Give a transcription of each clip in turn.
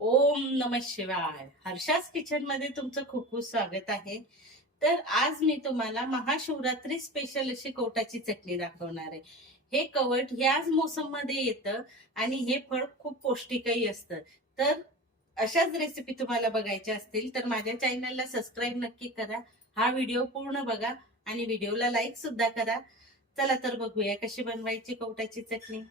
ओम नमः शिवाय. हर्षास किचन मध्ये तुमचं खूप खूप स्वागत आहे. तर आज मी तुम्हाला महाशिवरात्री स्पेशल अशी कवटाची चटणी दाखवणार आहे. हे कवट ह्याच मोसम मध्ये येतं आणि हे फळ खूप पौष्टिकही असतं. तर अशाच रेसिपी तुम्हाला बघायच्या असतील तर माझ्या चॅनलला सबस्क्राईब नक्की करा. हा व्हिडिओ पूर्ण बघा आणि व्हिडिओला लाईक सुद्धा करा. चला तर बघूया कशी बनवायची कवटाची चटणी.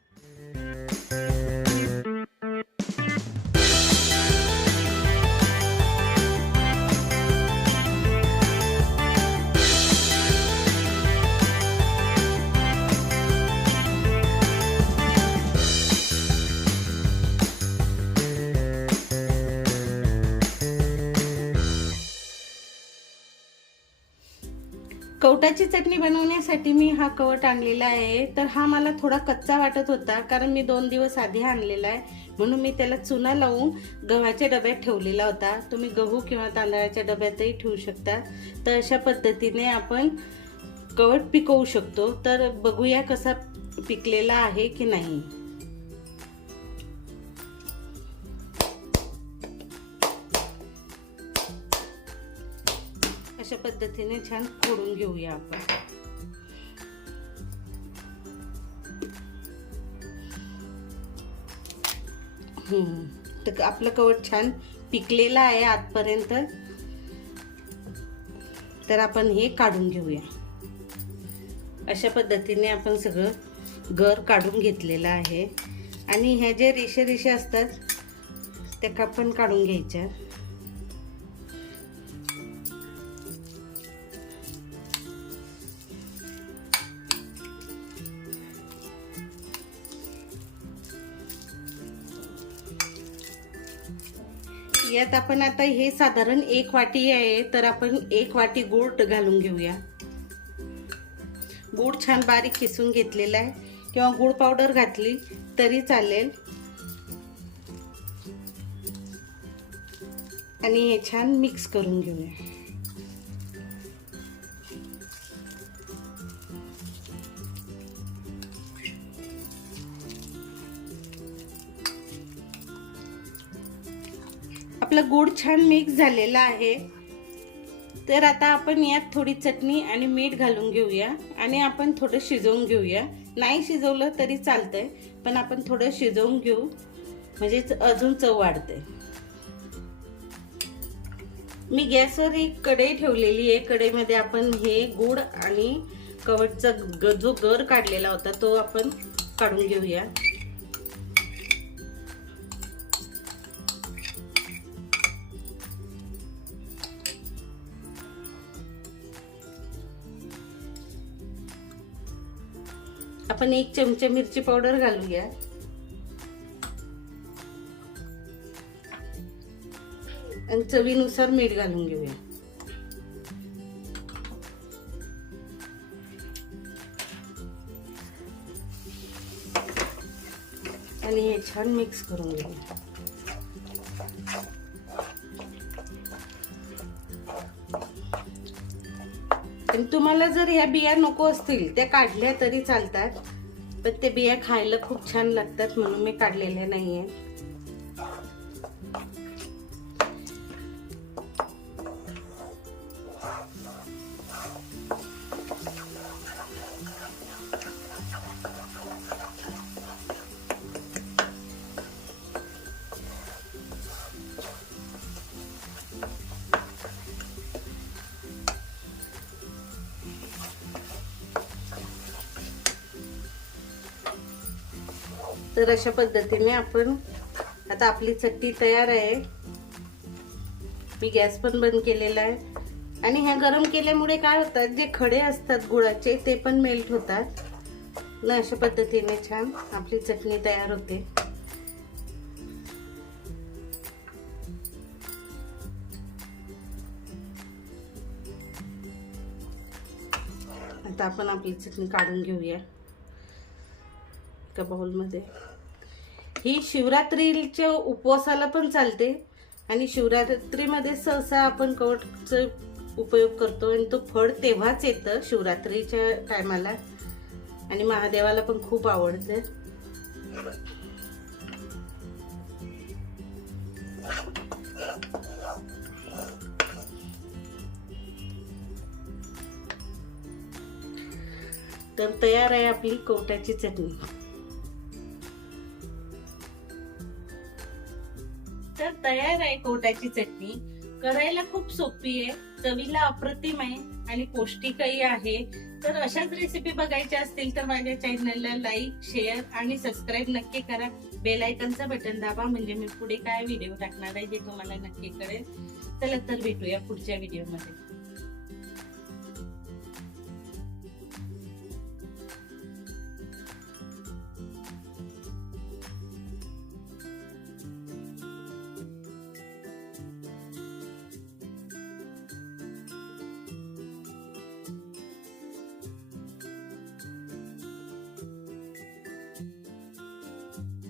कवटाची चटणी बनवण्यासाठी मी हा कवट आणलेला आहे. तर हा मला थोडा कच्चा वाटत होता कारण मी 2 दिवस आधी आणलेला आहे, म्हणून मी त्याला चुना लावून गव्हाच्या डब्यात ठेवलेला होता. तुम्ही गहू किंवा तांदळाच्या डब्यातही ठेवू शकता. तर अशा पद्धतीने आपण कवट पिकवू शकतो. तर बघूया कसा पिकलेला आहे की नाही. अशा पद्धतीने छान फोडून घेऊया आपण. तर आपलं कवट छान पिकलेलं आहे आतपर्यंत. तर आपण हे काढून घेऊया. अशा पद्धतीने आपण सगळं गर काढून घेतलेलं आहे आणि ह्या जे रेषे रेषे असतात त्या पण काढून घ्यायच्या. यात आपण आता हे साधारण 1 वाटी आहे, तर आपण 1 वाटी गूळ घालून घेऊया. गूळ छान बारीक किसून घेतलेला आहे किंवा गूळ पावडर घातली तरी चालेल. आणि हे छान मिक्स करून घेऊया. आपला गूळ छान मिक्स झालेला आहे. तर आता आपण यात थोडी चटणी आणि मीठ घालून घेऊया आणि आपण थोडं शिजवून घेऊया. नाही शिजवलं तरी चालतंय, पण आपण थोडं शिजवून घेऊ म्हणजे अजून चव वाढते. मी गॅसवर एक कढई ठेवलेली आहे. कढईमध्ये आपण हे गूळ आणि कवटचा जो गर काढलेला होता तो आपण काढून घेऊया. आपण 1 चमचा मिरची पावडर घालूया आणि चवीनुसार मीठ घालून घेऊया. आणि हे छान मिक्स करून घेऊया. आणि तुम्हाला जर ह्या बिया नको असतील त्या काढल्या तरी चालतात, पण ते बिया खायला खूप छान लागतात म्हणून मी काढलेल्या नाहीये. तर अशा पद्धतीने आपण आता आपली चटणी तयार आहे. मी गॅस पण बंद केलेला आहे आणि ह्या गरम केल्यामुळे काय होतात, जे खडे असतात गुळाचे ते पण मेल्ट होतात ना. अशा पद्धतीने छान आपली चटणी तयार होते. आता आपण आपली चटणी काढून घेऊया एका बाउलमध्ये. ही शिवरात्रीच्या उपवासाला पण चालते आणि शिवरात्रीमध्ये सहसा आपण कवठचा उपयोग करतो आणि तो फळ तेव्हाच येतं शिवरात्रीच्या टायमाला आणि महादेवाला पण खूप आवडतं. तर तयार आहे आपली कवटाची चटणी. तर तयार आहे कवटाची चटणी. करायला खूप सोपी आहे, चवीला अप्रतिम आहे आणि पौष्टिकही आहे. तर अशाच रेसिपी बघायच्या असतील तर माझ्या चॅनलला लाईक, शेअर आणि सबस्क्राईब नक्की करा. बेल आयकॉनचं बटन दाबा, म्हणजे मी पुढे काय व्हिडिओ टाकणार आहे हे तुम्हाला नक्की कळेल. चला तर भेटूया पुढच्या व्हिडिओमध्ये.